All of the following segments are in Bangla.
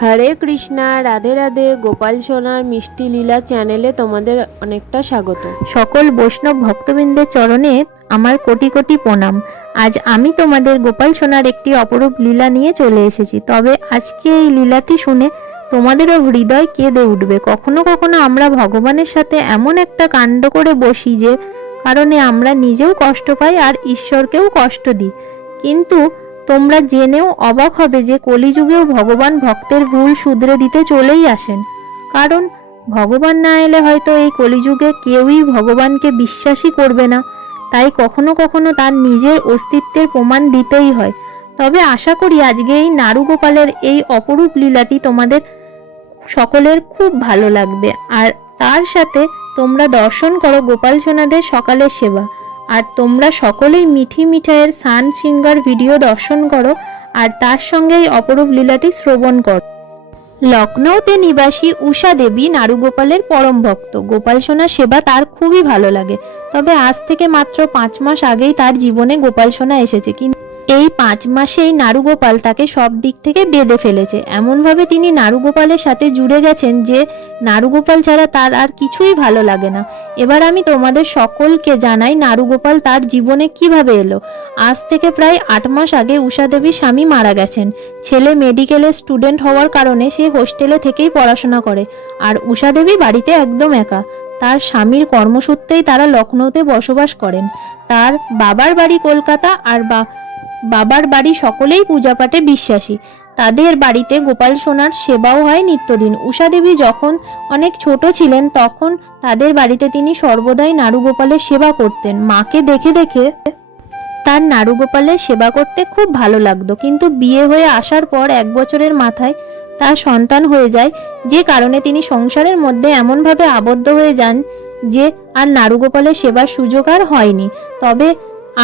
হরে কৃষ্ণা, রাধে রাধে। গোপাল সোনার মিষ্টি লীলা চ্যানেলে তোমাদের অনেকটা স্বাগত। সকল বৈষ্ণব ভক্তবৃন্দের চরণে আমার কোটি কোটি প্রণাম। আজ আমি তোমাদের গোপাল সোনার একটি অপরূপ লীলা নিয়ে চলে এসেছি। তবে আজকে এই লীলাটি শুনে তোমাদেরও হৃদয় কেঁদে উঠবে। কখনো কখনো আমরা ভগবানের সাথে এমন একটা কাণ্ড করে বসি যে কারণে আমরা নিজেও কষ্ট পাই আর ঈশ্বরকেও কষ্ট দিই। কিন্তু তোমরা জেনেও অবাক হবে যে কলিযুগেও ভগবান ভক্তের ভুল শুধরে দিতে চলেই আসেন। কারণ ভগবান না এলে হয়তো এই কলিযুগে কেউই ভগবানকে বিশ্বাসই করবে না। তাই কখনো কখনো তার নিজের অস্তিত্বের প্রমাণ দিতেই হয়। তবে আশা করি আজকে এই নারুগোপালের এই অপরূপ লীলাটি তোমাদের সকলের খুব ভালো লাগবে। আর তার সাথে তোমরা দর্শন করো গোপাল সোনাদের সকালের সেবা। আর তোমরা সকলেই মিঠি মিঠাইয়ের সান সিঙ্গার ভিডিও দর্শন করো আর তার সঙ্গে এই অপরূপ লীলাটি শ্রবণ করো। লখনৌতে নিবাসী উষা দেবী নারুগোপালের পরম ভক্ত। গোপাল সোনার সেবা তার খুবই ভালো লাগে। তবে আজ থেকে মাত্র 5 মাস আগেই তার জীবনে গোপাল সোনা এসেছে। কিন্তু এই 5 মাসেই নারুগোপাল তাকে সব দিক থেকে বেঁধে ফেলেছে। এমনভাবে তিনি নারুগোপালের সাথে জুড়ে গেছেন যে নারুগোপাল ছাড়া তার আর কিছুই ভালো লাগে না। এবার আমি তোমাদের সকলকে জানাই নারুগোপাল তার জীবনে কিভাবে এলো। আজ থেকে প্রায় 8 মাস আগে উষা দেবীর স্বামী মারা গেছেন। ছেলে মেডিকেলের স্টুডেন্ট হওয়ার কারণে সে হোস্টেলে থেকেই পড়াশোনা করে। আর উষা দেবী বাড়িতে একদম একা। তার স্বামীর কর্মসূত্রেই তারা লখনৌতে বসবাস করেন। তার বাবার বাড়ি কলকাতা আর বাবার বাড়ি সকলেই পূজাপাঠে বিশ্বাসী। তাদের বাড়িতে গোপাল সোনার সেবাও হয় নিত্যদিন। উষা দেবী যখন অনেক ছোট ছিলেন তখন তাদের বাড়িতে তিনি সর্বদাই নারুগোপালের সেবা করতেন। মাকে দেখে দেখে তার নারুগোপালের সেবা করতে খুব ভালো লাগতো। কিন্তু বিয়ে হয়ে আসার পর 1 বছরের মাথায় তার সন্তান হয়ে যায়, যে কারণে তিনি সংসারের মধ্যে এমনভাবে আবদ্ধ হয়ে যান যে আর নারুগোপালের সেবার সুযোগ আর হয়নি। তবে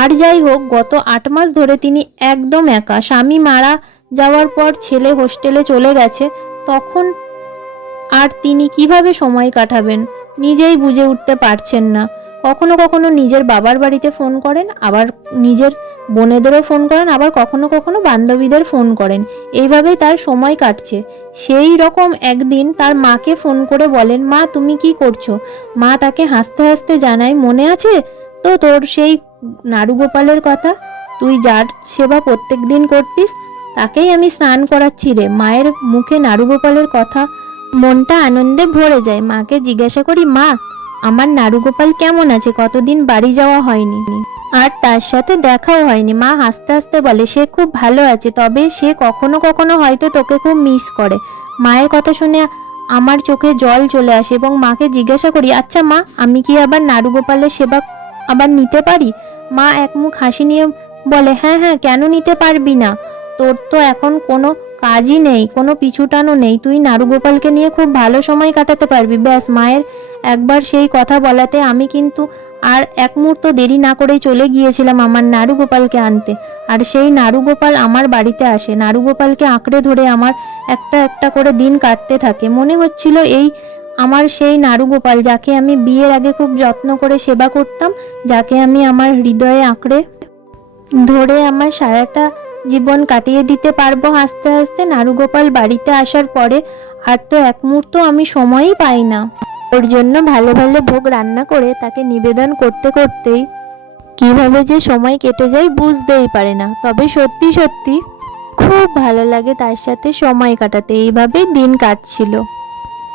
আর যাই হোক, গত 8 মাস ধরে তিনি একদম একা। স্বামী মারা যাওয়ার পর ছেলে হোস্টেলে চলে গেছে। তখন আর তিনি কিভাবে সময় কাটাবেন নিজেই বুঝে উঠতে পারছেন না। কখনো কখনো নিজের বাবার বাড়িতে ফোন করেন, আবার নিজের বোনেদেরও ফোন করেন, আবার কখনো কখনো বান্ধবীদের ফোন করেন। এইভাবেই তার সময় কাটছে। সেই রকম একদিন তার মাকে ফোন করে বলেন, মা তুমি কি করছো? মা তাকে হাসতে হাসতে জানায়, মনে আছে তো তোর সেই নারুগোপালের কথা? তুই যার সেবা প্রত্যেক দিন করতিস, তাকেই আমি স্নান করাচ্ছি রে। মায়ের মুখে নারুগোপালের কথা মনটা আনন্দে ভরে যায়। মাকে জিজ্ঞাসা করি, মা আমার নারুগোপাল কেমন আছে? কতদিন বাড়ি যাওয়া হয়নি আর তার সাথে দেখাও হয়নি। মা হাসতে হাসতে বলে, সে খুব ভালো আছে, তবে সে কখনো কখনো হয়তো তোকে খুব মিস করে। মায়ের কথা শুনে আমার চোখে জল চলে আসে এবং মাকে জিজ্ঞাসা করি, আচ্ছা মা, আমি কি আবার নারুগোপালের সেবা আবার নিতে পারি? মা এক মুখ হাসি নিয়ে বলে, হ্যাঁ হ্যাঁ, কেন নিতে পারবি না? তোর তো এখন কোনো কাজই নেই, কোনো পিছুটানও নেই, তুই নারুগোপালকে নিয়ে খুব ভালো সময় কাটাতে পারবি। ব্যাস, মায়ের একবার সেই কথা বলাতে আমি কিন্তু আর এক মুহূর্ত দেরি না করেই চলে গিয়েছিলাম আমার নারুগোপালকে আনতে। আর সেই নারুগোপাল আমার বাড়িতে আসে। নারুগোপালকে আঁকড়ে ধরে আমার একটা একটা করে দিন কাটতে থাকে। মনে হচ্ছিল এই আমার সেই নারুগোপাল, যাকে আমি বিয়ের আগে খুব যত্ন করে সেবা করতাম, যাকে আমি আমার হৃদয়ে আঁকড়ে ধরে আমার সারাটা জীবন কাটিয়ে দিতে পারবো হাসতে হাসতে। নারুগোপাল বাড়িতে আসার পরে আর তো এক মুহূর্ত আমি সময়ই পাই না। ওর জন্য ভালো ভালো ভোগ রান্না করে তাকে নিবেদন করতে করতেই কিভাবে যে সময় কেটে যায় বুঝতেই পারে না। তবে সত্যি সত্যি খুব ভালো লাগে তার সাথে সময় কাটাতে। এইভাবেই দিন কাটছিল।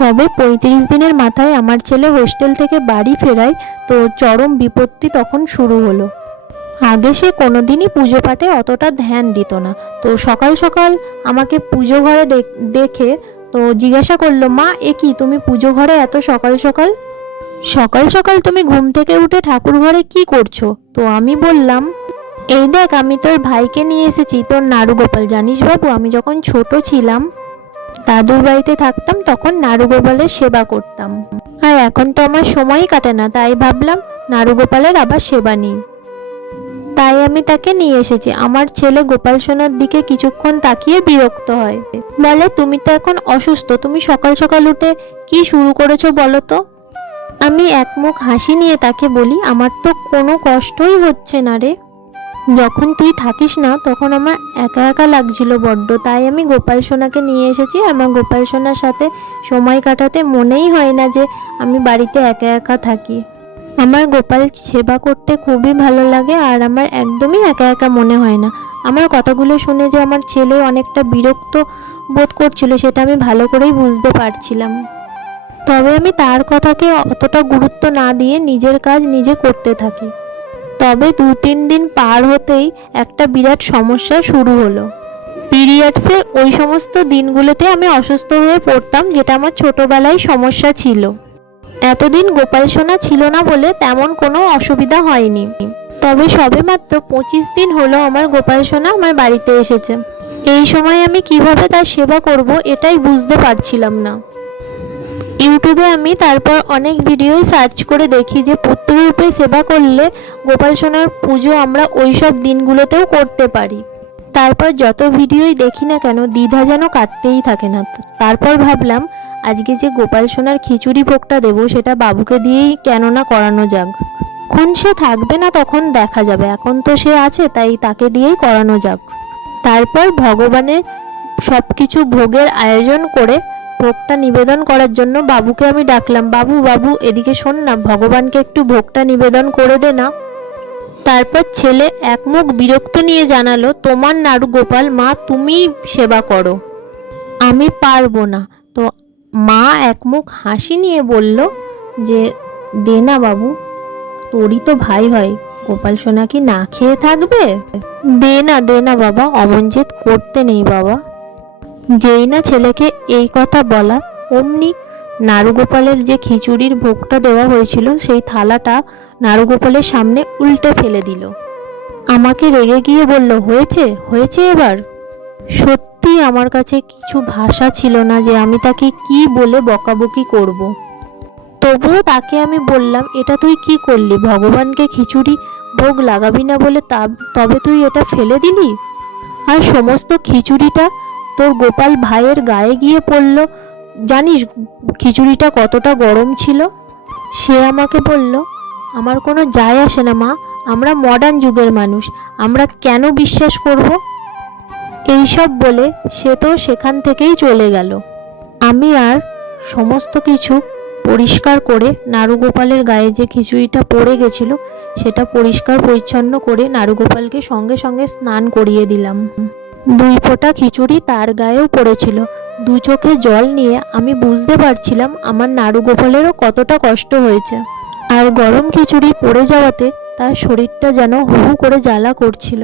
তবে 35 দিনের মাথায় আমার ছেলে হোস্টেল থেকে বাড়ি ফেরায় তো চরম বিপত্তি তখন শুরু হলো। আগে সে কোনোদিনই পুজো পাঠে অতটা ধ্যান দিত না। তো সকাল সকাল আমাকে পুজো ঘরে দেখে তো জিজ্ঞাসা করলো, মা এ কি, তুমি পুজো ঘরে এত সকাল সকাল সকাল সকাল তুমি ঘুম থেকে উঠে ঠাকুর ঘরে কি করছো? তো আমি বললাম, এই দেখ, আমি তোর ভাইকে নিয়ে এসেছি, তোর নারুগোপাল। জানিস বাবু, আমি যখন ছোট ছিলাম দাদুর বাড়িতে থাকতাম, তখন নারুগোপালের সেবা করতাম। আর এখন তো আমার সময়ই কাটে না, তাই ভাবলাম নারুগোপালের আবার সেবা নিই। তাই আমি তাকে নিয়ে এসেছি। আমার ছেলে গোপাল সোনার দিকে কিছুক্ষণ তাকিয়ে বিরক্ত হয়, বলে, তুমি তো এখন অসুস্থ, তুমি সকাল সকাল উঠে কি শুরু করেছো বলো তো? আমি এক মুখ হাসি নিয়ে তাকে বলি, আমার তো কোনো কষ্টই হচ্ছে না রে। যখন তুই থাকিস না তখন আমার একা একা লাগছিল বড্ড, তাই আমি গোপাল সোনাকে নিয়ে এসেছি। আমার গোপাল সোনার সাথে সময় কাটাতে মনেই হয় না যে আমি বাড়িতে একা একা থাকি। আমার গোপাল সেবা করতে খুবই ভালো লাগে, আর আমার একদমই একা একা মনে হয় না। আমার কথাগুলো শুনে যে আমার ছেলে অনেকটা বিরক্ত বোধ করছিল সেটা আমি ভালো করেই বুঝতে পারছিলাম। তবে আমি তার কথাকে অতটা গুরুত্ব না দিয়ে নিজের কাজ নিজে করতে থাকি। তবে 2-3 দিন পার হতেই একটা বিরাট সমস্যা শুরু হলো। পিরিয়ডসের ওই সমস্ত দিনগুলোতে আমি অসুস্থ হয়ে পড়তাম, যেটা আমার ছোটবেলায় সমস্যা ছিল। এতদিন গোপাল সোনা ছিল না বলে তেমন কোনো অসুবিধা হয়নি। তবে সবেমাত্র 25 দিন হলো আমার গোপাল সোনা আমার বাড়িতে এসেছে। এই সময় আমি কিভাবে তার সেবা করব এটাই বুঝতে পারছিলাম না। ইউটিউবে আমি তারপর অনেক ভিডিও সার্চ করে দেখি যে পুত্ররূপে সেবা করলে গোপাল সোনার পুজো আমরা ওই সব দিনগুলোতেও করতে পারি। তারপর যত ভিডিওই দেখি না কেন দ্বিধা যেন কাটতেই থাকে না। তারপর ভাবলাম আজকে যে গোপাল সোনার খিচুড়ি ভোগটা দেবো সেটা বাবুকে দিয়েই কেন না করানো যাক। যখন সে থাকবে না তখন দেখা যাবে, এখন তো সে আছে তাই তাকে দিয়েই করানো যাক। তারপর ভগবানের সব কিছু ভোগের আয়োজন করে ভোগটা নিবেদন করার জন্য বাবুকে আমি ডাকলাম, বাবু বাবু এদিকে শোন না, ভগবানকে একটু ভোগটা নিবেদন করে দে না। তারপর ছেলে একমুখ বিরক্ত নিয়ে জানালো, তোমার নাড়ু গোপাল মা তুমি সেবা করো, আমি পারবো না। তো মা একমুখ হাসি নিয়ে বলল যে দে না বাবু, তোরই তো ভাই হয়, গোপাল সোনা কি না খেয়ে থাকবে? দে না বাবা, অমন জেদ করতে নেই বাবা। যেই না ছেলেকে এই কথা বলা অমনি নাড়ুগোপালের যে খিচুড়ির ভোগটা দেওয়া হয়েছিল সেই থালাটা নাড়ুগোপালের সামনে উল্টে ফেলে দিল। আমাকে রেগে গিয়ে বলল, হয়েছে হয়েছে এবার। সত্যি আমার কাছে কিছু ভাষা ছিল না যে আমি তাকে কি বলে বকাবকি করব। তবুও তাকে আমি বললাম, এটা তুই কি করলি? ভগবানকে খিচুড়ি ভোগ লাগাবি না বলে তবে তুই এটা ফেলে দিলি? আর সমস্ত খিচুড়িটা তোর গোপাল ভাইয়ের গায়ে গিয়ে পড়ল। জানিস খিচুড়িটা কতটা গরম ছিল? সে আমাকে বলল, আমার কোনো যায় আসে না মা, আমরা মডার্ন যুগের মানুষ, আমরা কেন বিশ্বাস করব? এইসব বলে সে তো সেখান থেকেই চলে গেল। আমি আর সমস্ত কিছু পরিষ্কার করে নাড়ুগোপালের গায়ে যে খিচুড়িটা পড়ে গেছিল সেটা পরিষ্কার পরিচ্ছন্ন করে নাড়ুগোপালকে সঙ্গে সঙ্গে স্নান করিয়ে দিলাম। 2 ফোঁটা খিচুড়ি তার গায়েও পড়েছিল। 2 চোখে জল নিয়ে আমি বুঝতে পারছিলাম আমার নাড়ুগোপালেরও কতটা কষ্ট হয়েছে। আর গরম খিচুড়ি পড়ে যাওয়াতে তার শরীরটা যেন হু হু করে জ্বালা করছিল।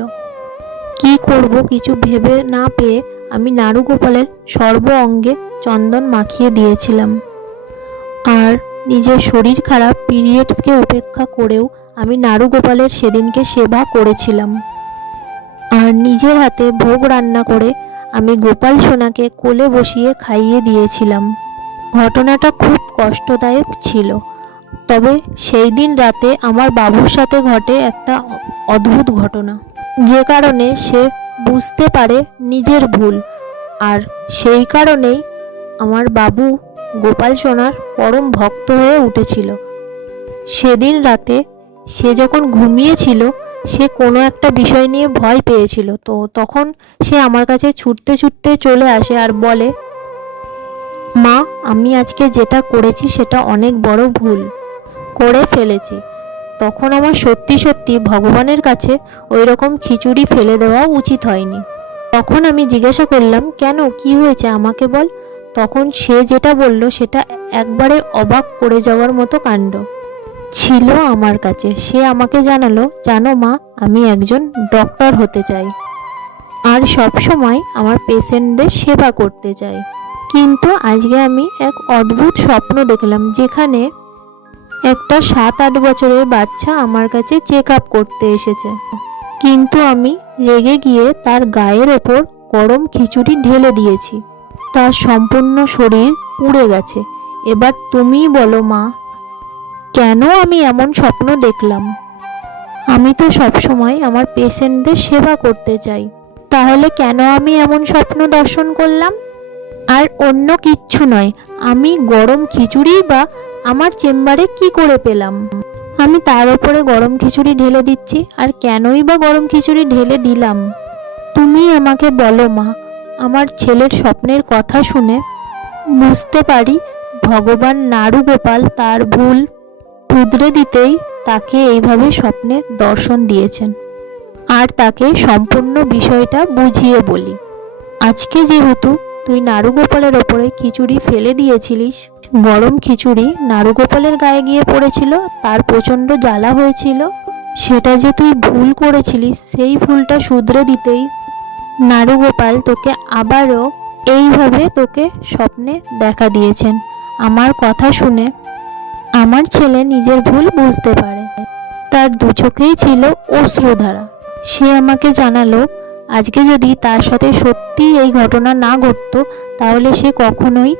কি করব কিছু ভেবে না পেয়ে আমি নাড়ুগোপালের সর্ব অঙ্গে চন্দন মাখিয়ে দিয়েছিলাম। আর নিজের শরীর খারাপ পিরিয়ডসকে উপেক্ষা করেও আমি নাড়ুগোপালের সেদিনকে সেবা করেছিলাম। আর নিজের হাতে ভোগ রান্না করে আমি গোপাল সোনাকে কোলে বসিয়ে খাইয়ে দিয়েছিলাম। ঘটনাটা খুব কষ্টদায়ক ছিল। তবে সেই দিন রাতে আমার বাবুর সাথে ঘটে একটা অদ্ভুত ঘটনা, যে কারণে সে বুঝতে পারে নিজের ভুল। আর সেই কারণেই আমার বাবু গোপাল সোনার পরম ভক্ত হয়ে উঠেছিল। সেদিন রাতে সে যখন ঘুমিয়েছিল সে কোনো একটা বিষয় নিয়ে ভয় পেয়েছিল। তো তখন সে আমার কাছে ছুটতে ছুটতে চলে আসে আর বলে, মা আমি আজকে যেটা করেছি সেটা অনেক বড় ভুল করে ফেলেছি। তখন আমার সত্যি সত্যি ভগবানের কাছে ওই রকম খিচুড়ি ফেলে দেওয়া উচিত হয়নি। তখন আমি জিজ্ঞাসা করলাম, কেন কি হয়েছে আমাকে বল। তখন সে যেটা বলল সেটা একবারে অবাক করে যাওয়ার মতো কাণ্ড ছিল আমার কাছে। সে আমাকে জানালো, জানো মা আমি একজন ডক্টর হতে চাই আর সব সময় আমার পেশেন্টদের সেবা করতে চাই। কিন্তু আজকে আমি এক অদ্ভুত স্বপ্ন দেখলাম, যেখানে একটা 7-8 বছরের বাচ্চা আমার কাছে চেক আপ করতে এসেছে। কিন্তু আমি রেগে গিয়ে তার গায়ের ওপর গরম খিচুড়ি ঢেলে দিয়েছি। তার সম্পূর্ণ শরীর পুড়ে গেছে। এবার তুমিই বলো মা, কেন আমি এমন স্বপ্ন দেখলাম? আমি তো সবসময় আমার পেশেন্টদের সেবা করতে চাই, তাহলে কেন আমি এমন স্বপ্ন দর্শন করলাম? আর অন্য কিচ্ছু নয়, আমি গরম খিচুড়ি বা আমার চেম্বারে কি করে পেলাম? আমি তার উপরে গরম খিচুড়ি ঢেলে দিচ্ছি। আর কেনই বা গরম খিচুড়ি ঢেলে দিলাম তুমি আমাকে বলো মা। আমার ছেলের স্বপ্নের কথা শুনে বুঝতে পারি ভগবান নাড়ুগোপাল তার ভুল শুধরে দিতেই তাকে এইভাবে স্বপ্নে দর্শন দিয়েছেন। আর তাকে সম্পূর্ণ বিষয়টা বুঝিয়ে বলি। আজকে যেহেতু তুই নাড়ুগোপালের ওপরে খিচুড়ি ফেলে দিয়েছিলিস, গরম খিচুড়ি নাড়ুগোপালের গায়ে গিয়ে পড়েছিল, তার প্রচণ্ড জ্বালা হয়েছিল, সেটা যে তুই ভুল করেছিলিস সেই ভুলটা শুধরে দিতেই নাড়ুগোপাল তোকে আবারও এইভাবে তোকে স্বপ্নে দেখা দিয়েছেন। আমার কথা শুনে আমার ছেলে নিজের ভুল বুঝতে পারে। তার দু চোখেই ছিল অশ্রুধারা। সে আমাকে জানালো আজকে যদি তার সাথে সত্যি এই ঘটনা না ঘটতো তাহলে সে কখনোই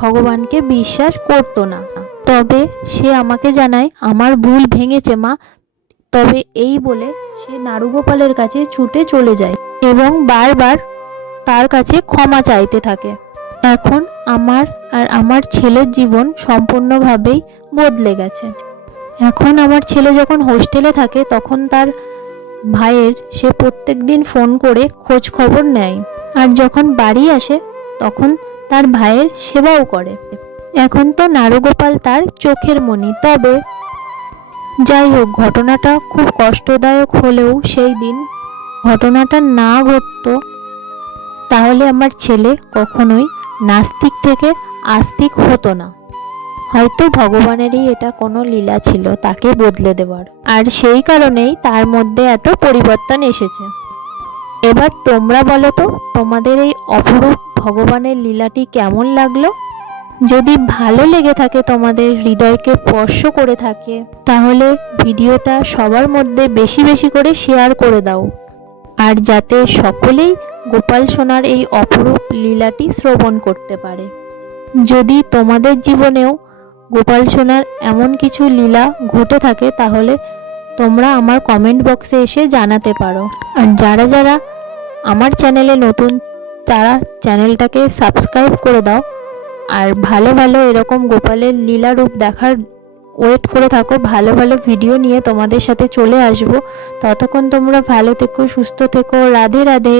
ভগবানকে বিশ্বাস করতো না। তবে সে আমাকে জানায় আমার ভুল ভেঙেছে মা। তবে এই বলে সে নাড়ুগোপালের কাছে ছুটে চলে যায় এবং বারবার তার কাছে ক্ষমা চাইতে থাকে। এখন আমার আর আমার ছেলের জীবন সম্পূর্ণভাবেই বদলে গেছে। এখন আমার ছেলে যখন হোস্টেলে থাকে তখন তার ভাইয়ের সে প্রত্যেক দিন ফোন করে খোঁজ খবর নেয়, আর যখন বাড়ি আসে তখন তার ভাইয়ের সেবাও করে। এখন তো নাড়ুগোপাল তার চোখের মণি। তবে যাই হোক, ঘটনাটা খুব কষ্টদায়ক হলেও সেই দিন ঘটনাটা না ঘটতো তাহলে আমার ছেলে কখনোই নাস্তিক থেকে আস্তিক হতো না। হয়তো ভগবানেরই এটা কোনো লীলা ছিল তাকে বদলে দেওয়ার, আর সেই কারণেই তার মধ্যে এত পরিবর্তন এসেছে। এবার তোমরা বলো তো তোমাদের এই অপরূপ ভগবানের লীলাটি কেমন লাগলো? যদি ভালো লেগে থাকে, তোমাদের হৃদয়কে স্পর্শ করে থাকে, তাহলে ভিডিওটা সবার মধ্যে বেশি বেশি করে শেয়ার করে দাও, আর যাতে সকলেই গোপাল সোনার এই অপরূপ লীলাটি শ্রবণ করতে পারে। যদি তোমাদের জীবনেও গোপাল সোনার এমন কিছু লীলা ঘটে থাকে তাহলে তোমরা আমার কমেন্ট বক্সে এসে জানাতে পারো। আর যারা যারা আমার চ্যানেলে নতুন তারা চ্যানেলটাকে সাবস্ক্রাইব করে দাও। আর ভালো ভালো এরকম গোপালের লীলা রূপ দেখার ওয়েট করে থাকো। ভালো ভালো ভিডিও নিয়ে তোমাদের সাথে চলে আসবো। ততক্ষণ তোমরা ভালো থেকো, সুস্থ থেকো। রাধে রাধে।